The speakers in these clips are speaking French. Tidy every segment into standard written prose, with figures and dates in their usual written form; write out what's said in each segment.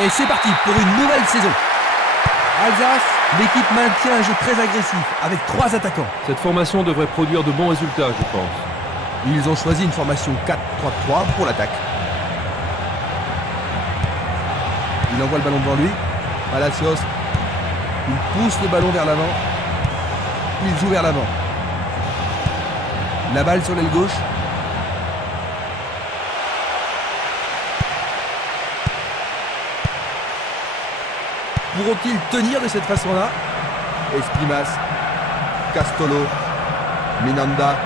Et c'est parti pour une nouvelle saison. Alsace, l'équipe maintient un jeu très agressif avec 3 attaquants. Cette formation devrait produire de bons résultats, je pense. Ils ont choisi une formation 4-3-3 pour l'attaque. Il envoie le ballon devant lui. Palacios. Il pousse le ballon vers l'avant. Il joue vers l'avant. La balle sur l'aile gauche. Pourront-ils tenir de cette façon-là? Espimas, Castolo, Minanda.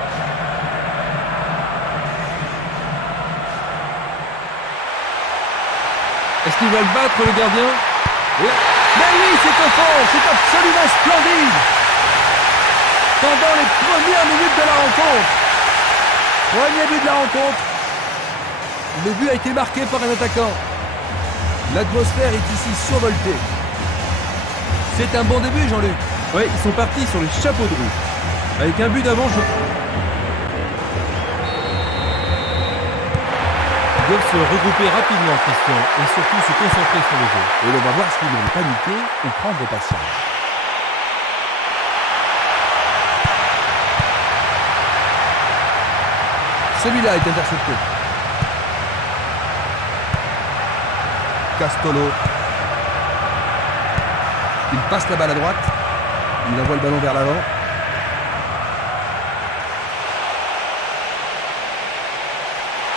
Est-ce qu'il va le battre, le gardien? Mais oui, c'est au fond, c'est absolument splendide. Pendant les premières minutes de la rencontre, premier but de la rencontre, le but a été marqué par un attaquant. L'atmosphère est ici survoltée. C'est un bon début, Jean-Luc. Oui, ils sont partis sur les chapeaux de roue. Avec un but d'avance, Ils doivent se regrouper rapidement, Christian, et surtout se concentrer sur le jeu. Et l'on va voir s'ils vont paniquer ou prendre patience. Celui-là est intercepté. Castolo. Il passe la balle à droite. Il envoie le ballon vers l'avant.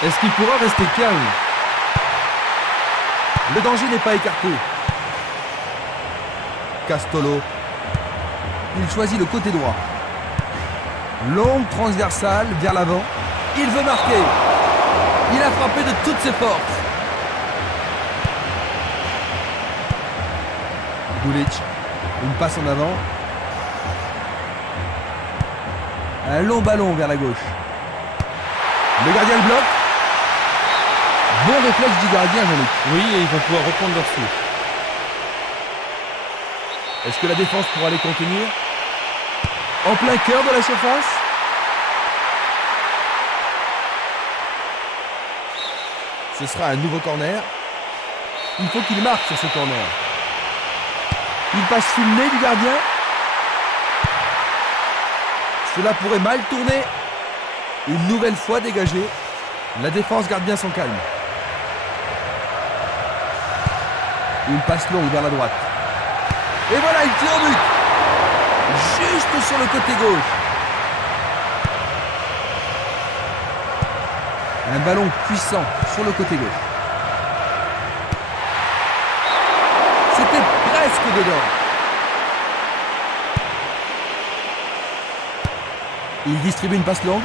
Est-ce qu'il pourra rester calme? Le danger n'est pas écarté. Castolo. Il choisit le côté droit. Longue transversale vers l'avant. Il veut marquer. Il a frappé de toutes ses forces. Dulic. Une passe en avant. Un long ballon vers la gauche. Le gardien le bloque. Bon réflexe du gardien, Jean-Luc. Oui, et ils vont pouvoir reprendre leur souffle. Est-ce que la défense pourra les contenir? En plein cœur de la surface. Ce sera un nouveau corner. Il faut qu'il marque sur ce corner. Il passe sous le nez du gardien. Cela pourrait mal tourner. Une nouvelle fois dégagé. La défense garde bien son calme. Une passe longue vers la droite. Et voilà, il tire au but. Juste sur le côté gauche. Un ballon puissant sur le côté gauche. C'était presque dedans. Il distribue une passe longue.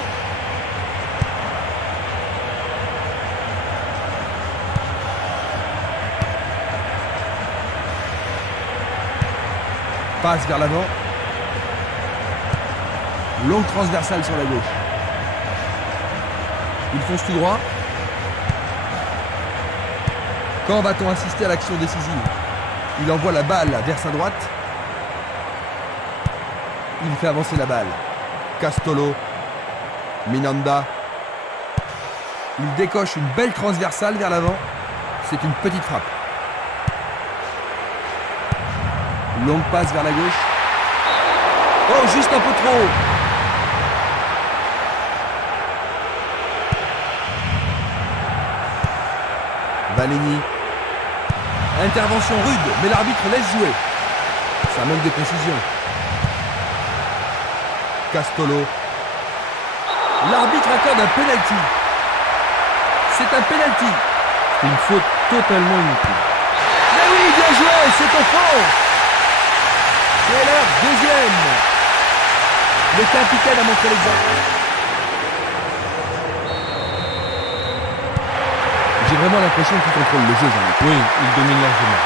Passe vers l'avant. Longue transversale sur la gauche. Il fonce tout droit. Quand va-t-on assister à l'action décisive? Il envoie la balle vers sa droite. Il fait avancer la balle. Castolo. Minanda. Il décoche une belle transversale vers l'avant. C'est une petite frappe. Longue passe vers la gauche. Oh, juste un peu trop haut. Valeni. Intervention rude, mais l'arbitre laisse jouer. Ça manque de précision. Castolo. L'arbitre accorde un penalty. C'est un penalty. Une faute totalement inutile. Mais oui, bien joué, c'est au fond. C'est leur deuxième. Le capitaine a montré l'exemple. J'ai vraiment l'impression qu'il contrôle le jeu, Jean-Luc. Oui, il domine largement.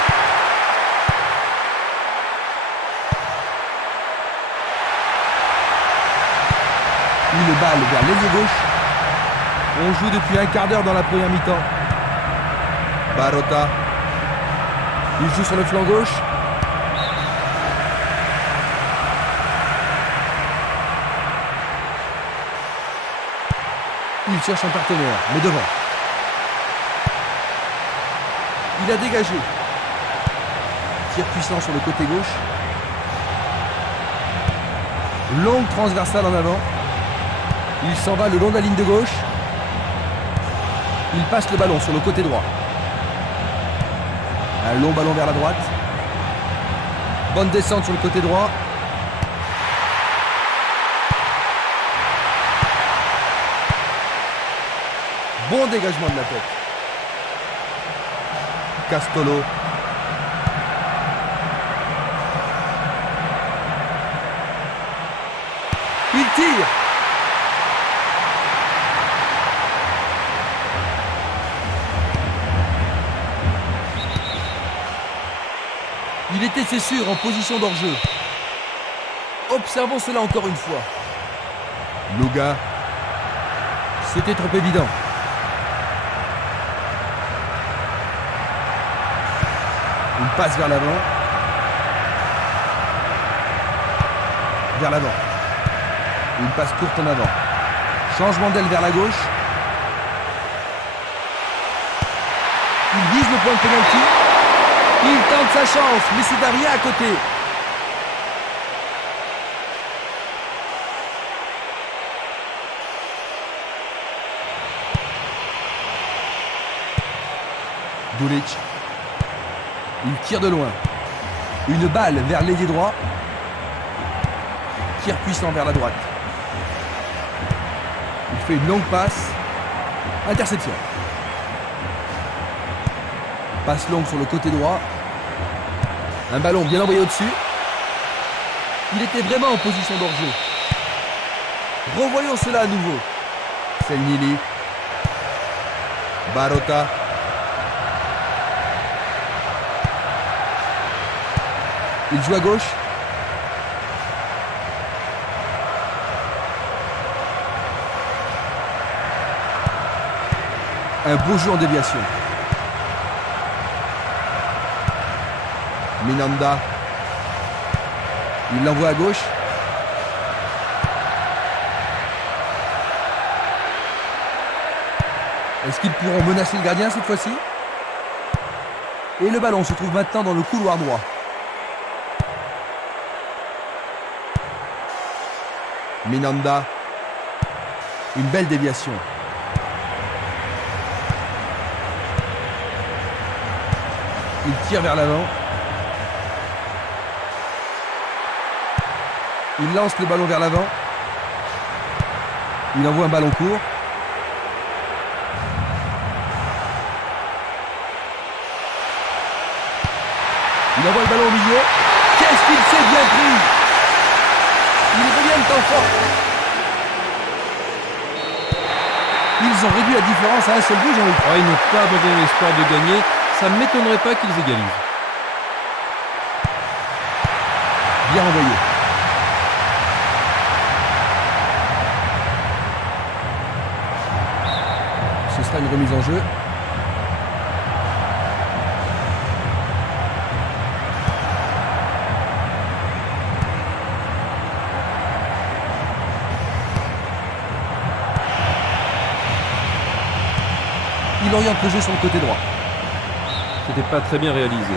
Une balle vers l'ailier gauche. On joue depuis un quart d'heure dans la première mi-temps. Barota. Il joue sur le flanc gauche. Il cherche un partenaire, mais devant. Il a dégagé. tir puissant sur le côté gauche. Longue transversale en avant. Il s'en va le long de la ligne de gauche. Il passe le ballon sur le côté droit. Un long ballon vers la droite. Bonne descente sur le côté droit. Bon dégagement de la tête. Castolo. Il tire. Il était, c'est sûr, en position d'hors-jeu. Observons cela encore une fois. Luga. C'était trop évident. Une passe vers l'avant. Vers l'avant. Une passe courte en avant. Changement d'aile vers la gauche. Il vise le point de pénalty. Il tente sa chance, mais c'est Darien à côté. Dulic. Il tire de loin. Une balle vers l'ailier droit. Tir puissant vers la droite. Il fait une longue passe. Interception. Passe longue sur le côté droit. Un ballon bien envoyé au-dessus. Il était vraiment en position d'hors-jeu. Revoyons cela à nouveau. Selnili. Barota. Il joue à gauche. Un beau jeu en déviation. Minanda. Il l'envoie à gauche. Est-ce qu'ils pourront menacer le gardien cette fois-ci? Et le ballon se trouve maintenant dans le couloir droit. Minanda. Une belle déviation. Il tire vers l'avant. Il lance le ballon vers l'avant. Il envoie un ballon court. Il envoie le ballon au milieu. Qu'est-ce qu'il s'est bien pris! Ils reviennent en force. Ils ont réduit la différence à un seul but, Jean-Luc. Ils n'ont pas abandonné l'espoir de gagner. Ça ne m'étonnerait pas qu'ils égalisent. Bien envoyé. Ce sera une remise en jeu. Il oriente le jeu sur le côté droit. C'était pas très bien réalisé.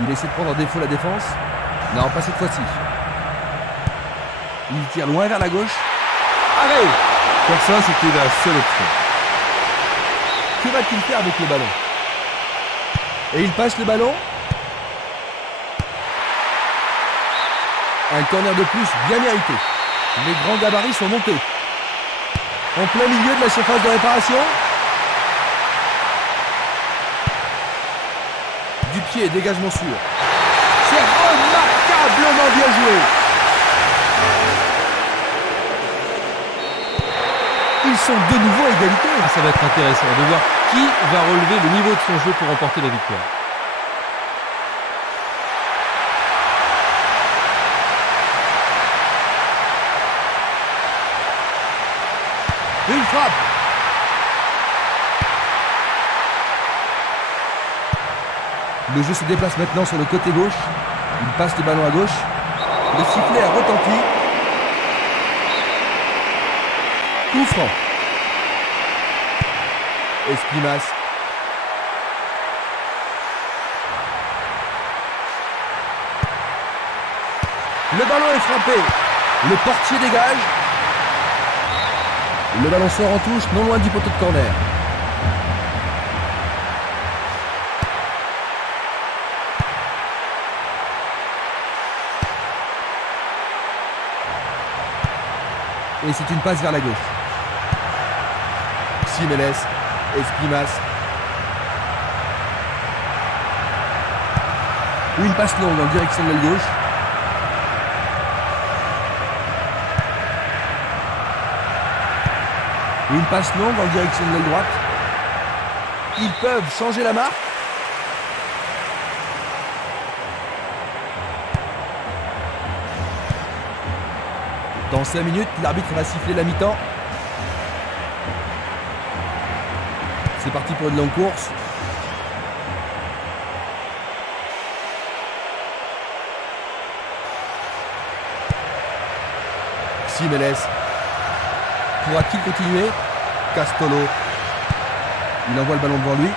Il essaie de prendre en défaut la défense. Non, pas cette fois-ci. Il tire loin vers la gauche. Arrêt! Faire ça, c'était la seule option. Que va-t-il faire avec le ballon? Et il passe le ballon. Un corner de plus bien mérité. Les grands gabarits sont montés. En plein milieu de la surface de réparation. Du pied, dégagement sûr. C'est remarquablement bien joué. Ils sont de nouveau à égalité. Ça va être intéressant de voir qui va relever le niveau de son jeu pour remporter la victoire. Une frappe. Le jeu se déplace maintenant sur le côté gauche. Il passe le ballon à gauche. Le sifflet a retenti. Coup franc. Esquimas. Le ballon est frappé. Le portier dégage. Le ballon sort en touche, non loin du poteau de corner. Et c'est une passe vers la gauche. Jiménez, Esquimas. Une passe longue en direction de l'aile gauche. Une passe longue en direction de l'aile droite. Ils peuvent changer la marque. Dans 5 minutes, l'arbitre va siffler la mi-temps. C'est parti pour une longue course. Jiménez. Pourra-t-il continuer? Castolo. Il envoie le ballon devant lui.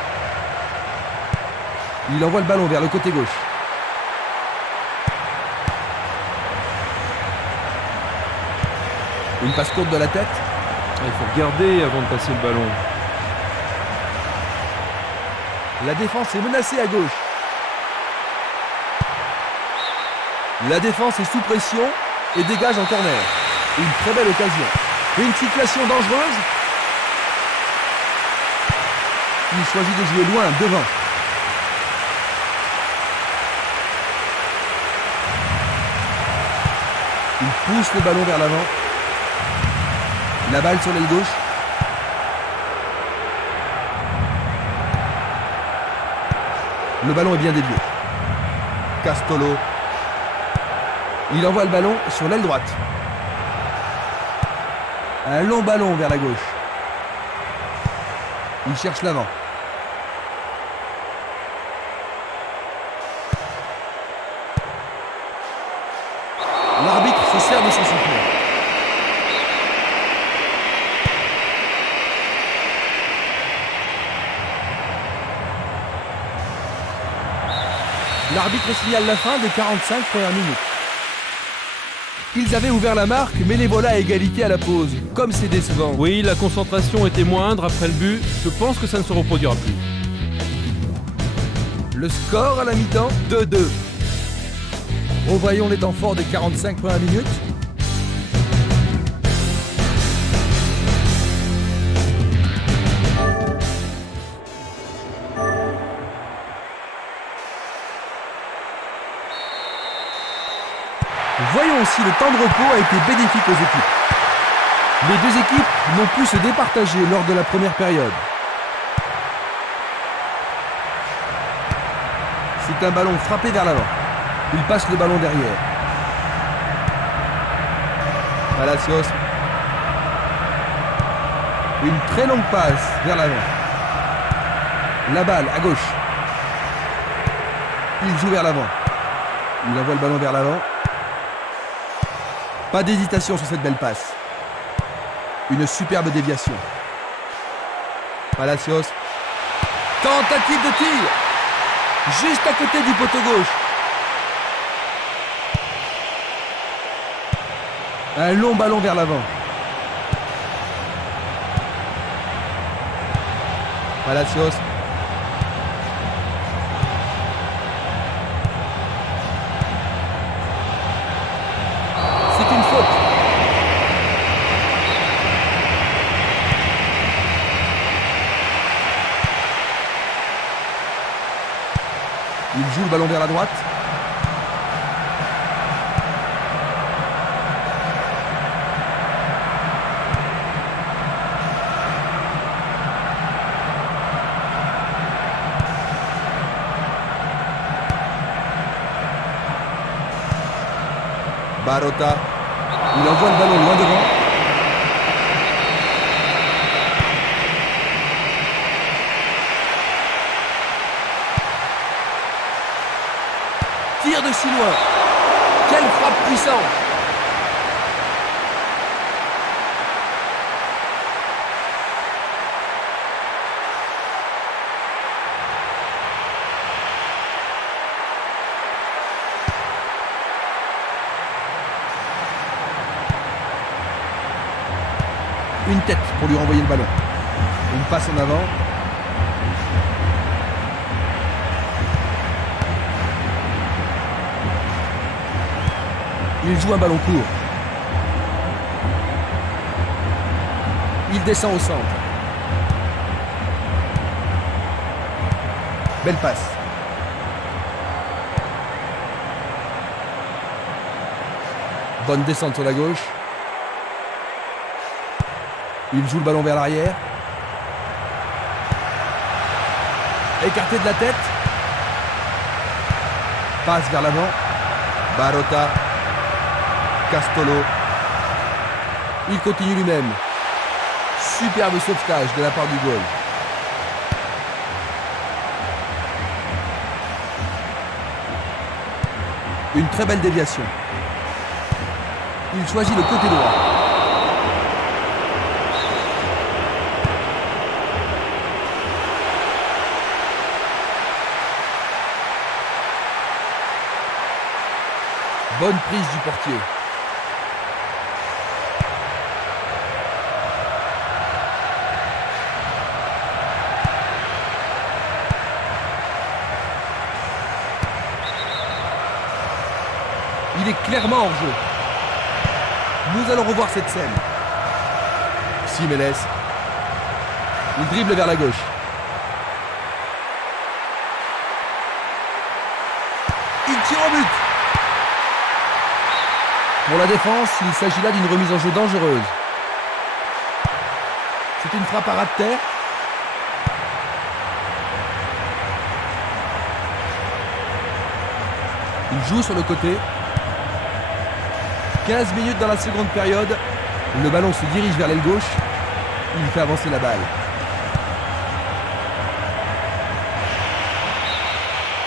Il envoie le ballon vers le côté gauche. Une passe courte de la tête. Il faut regarder avant de passer le ballon. La défense est menacée à gauche. La défense est sous pression et dégage en corner. Une très belle occasion. Une situation dangereuse. Il choisit de jouer loin, devant. Il pousse le ballon vers l'avant. La balle sur l'aile gauche. Le ballon est bien dévié. Castolo. Il envoie le ballon sur l'aile droite. Un long ballon vers la gauche. Il cherche l'avant. L'arbitre se sert de son sifflet. L'arbitre signale la fin des 45 premières minutes. Ils avaient ouvert la marque, mais les voilà à égalité à la pause. Comme c'est décevant. Oui, la concentration était moindre après le but. Je pense que ça ne se reproduira plus. Le score à la mi-temps, 2-2. Revoyons les temps forts des 45 premières minutes. Voyons si le temps de repos a été bénéfique aux équipes. Les deux équipes n'ont pu se départager lors de la première période. C'est un ballon frappé vers l'avant. Il passe le ballon derrière. Palacios. Une très longue passe vers l'avant. La balle à gauche. Il joue vers l'avant. Il envoie le ballon vers l'avant. Pas d'hésitation sur cette belle passe. Une superbe déviation. Palacios. Tentative de tir. Juste à côté du poteau gauche. Un long ballon vers l'avant. Palacios. C'est une faute. Il joue le ballon vers la droite. Barota. Il envoie le ballon loin devant. Tire de si loin. Quelle frappe puissante. Une tête pour lui renvoyer le ballon. Une passe en avant. Il joue un ballon court. Il descend au centre. Belle passe. Bonne descente sur la gauche. Il joue le ballon vers l'arrière. Écarté de la tête. Passe vers l'avant. Barota. Castolo. Il continue lui-même. Superbe sauvetage de la part du goal. Une très belle déviation. Il choisit le côté droit. Bonne prise du portier. Il est clairement hors jeu. Nous allons revoir cette scène. Simeles. Il dribble vers la gauche. Il tire au but. Pour la défense, il s'agit là d'une remise en jeu dangereuse. C'est une frappe à ras de terre. Il joue sur le côté. 15 minutes dans la seconde période. Le ballon se dirige vers l'aile gauche. Il fait avancer la balle.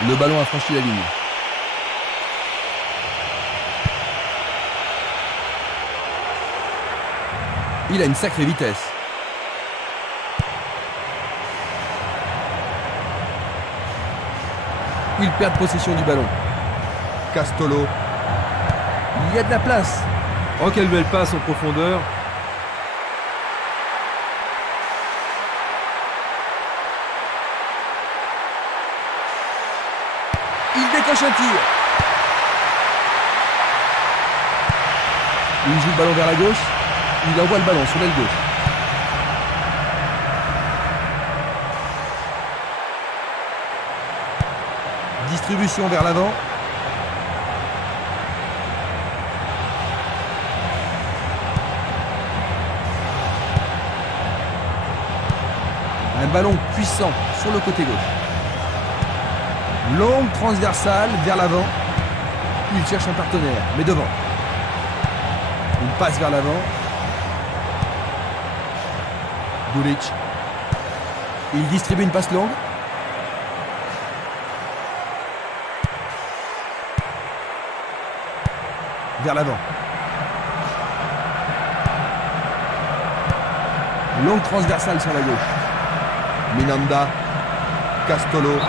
Le ballon a franchi la ligne. Il a une sacrée vitesse. Il perd possession du ballon. Castolo. Il y a de la place. Oh, quelle belle passe en profondeur. Il décoche un tir. Il joue le ballon vers la gauche. Il envoie le ballon sur l'aile gauche. Distribution vers l'avant. Un ballon puissant sur le côté gauche. Longue transversale vers l'avant. Il cherche un partenaire, mais devant. Une passe vers l'avant. Gulic. Il distribue une passe longue. Vers l'avant. Longue transversale sur la gauche. Minanda. Castolo.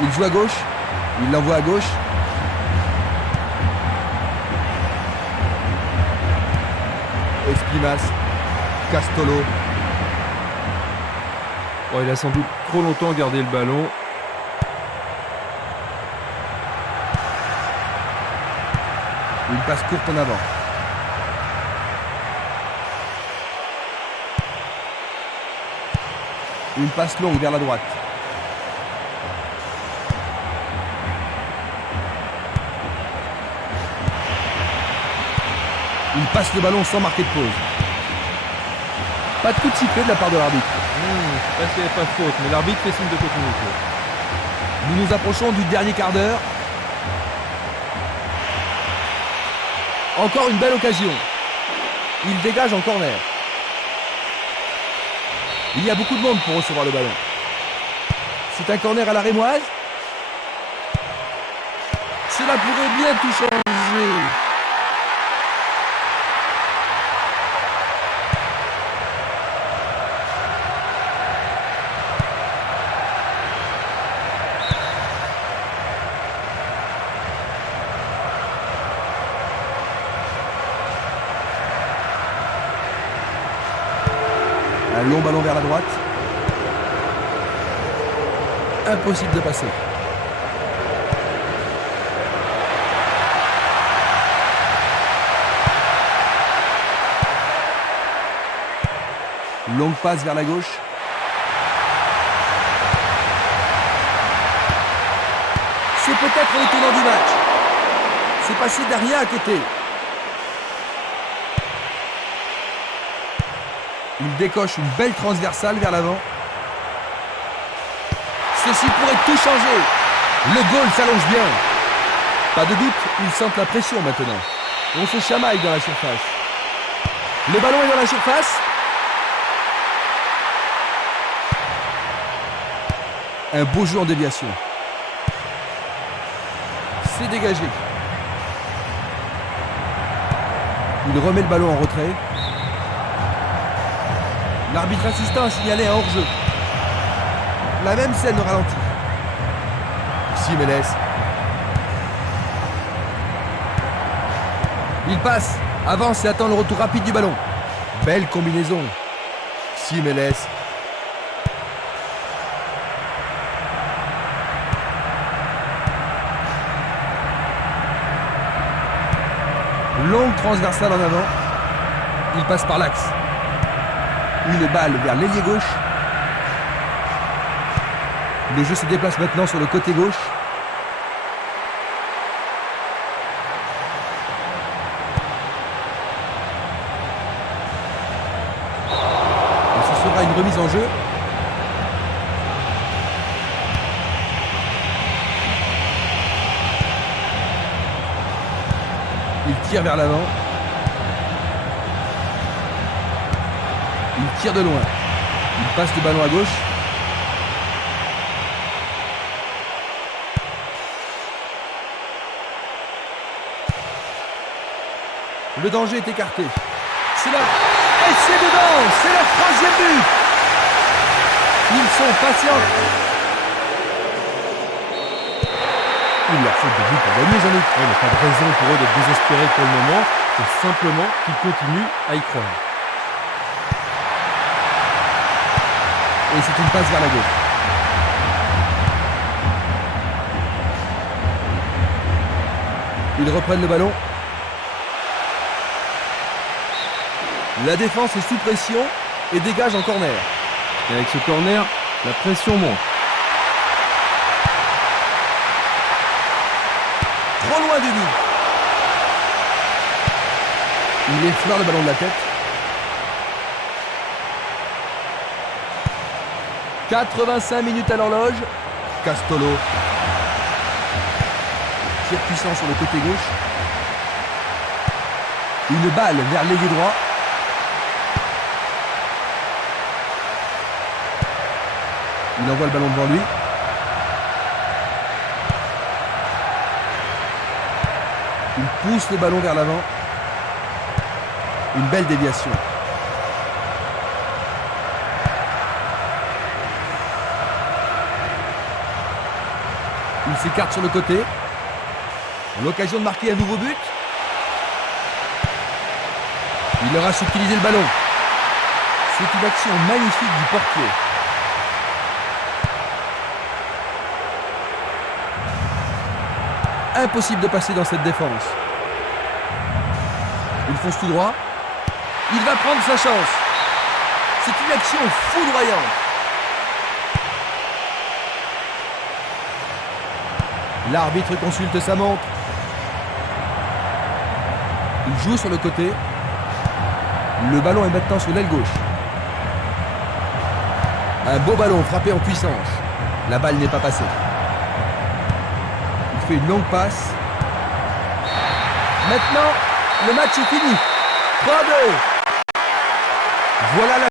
Il joue à gauche. Il l'envoie à gauche. Espinas. Castolo. Oh, il a sans doute trop longtemps gardé le ballon. Une passe courte en avant. Une passe longue vers la droite. Il passe le ballon sans marquer de pause. Pas de coup de sifflet de la part de l'arbitre. Je sais pas s'il n'y avait pas de faute, mais l'arbitre fait signe de continuité. Nous nous approchons du dernier quart d'heure. Encore une belle occasion. Il dégage en corner. Il y a beaucoup de monde pour recevoir le ballon. C'est un corner à la rémoise. Cela pourrait bien tout changer. long ballon vers la droite. Impossible de passer. Longue passe vers la gauche. C'est peut-être le tournant du match. C'est passé derrière à côté. Il décoche une belle transversale vers l'avant. Ceci pourrait tout changer. Le goal s'allonge bien. Pas de doute, ils sentent la pression maintenant. On se chamaille dans la surface. Le ballon est dans la surface. Un beau jeu en déviation. C'est dégagé. Il remet le ballon en retrait. L'arbitre assistant a signalé un hors-jeu. La même scène au ralenti. Jiménez. Il passe, avance et attend le retour rapide du ballon. Belle combinaison. Jiménez. Longue transversale en avant. Il passe par l'axe. Une balle vers l'ailier gauche. Le jeu se déplace maintenant sur le côté gauche. Et ce sera une remise en jeu. Il tire vers l'avant. Il tire de loin. Il passe le ballon à gauche. Le danger est écarté. C'est là. Et c'est dedans. C'est leur troisième but. Ils sont patients. Il leur faut des buts pour gagner, Jean-Luc. Il n'y a pas de raison pour eux d'être désespérés pour le moment. C'est simplement qu'ils continuent à y croire. Et c'est une passe vers la gauche. Ils reprennent le ballon. La défense est sous pression et dégage en corner. Et avec ce corner, la pression monte. Trop loin du but. Il effleure le ballon de la tête. 85 minutes à l'horloge. Castolo. Tir puissant sur le côté gauche. Une balle vers l'ailier droit. Il envoie le ballon devant lui. Il pousse le ballon vers l'avant. Une belle déviation. Il s'écarte sur le côté. L'occasion de marquer un nouveau but. Il aura subtilisé le ballon. C'est une action magnifique du portier. Impossible de passer dans cette défense. Il fonce tout droit. Il va prendre sa chance. C'est une action foudroyante. L'arbitre consulte sa montre. Il joue sur le côté. Le ballon est maintenant sur l'aile gauche. Un beau ballon frappé en puissance. La balle n'est pas passée. Il fait une longue passe. Maintenant, le match est fini. 3-2. Voilà la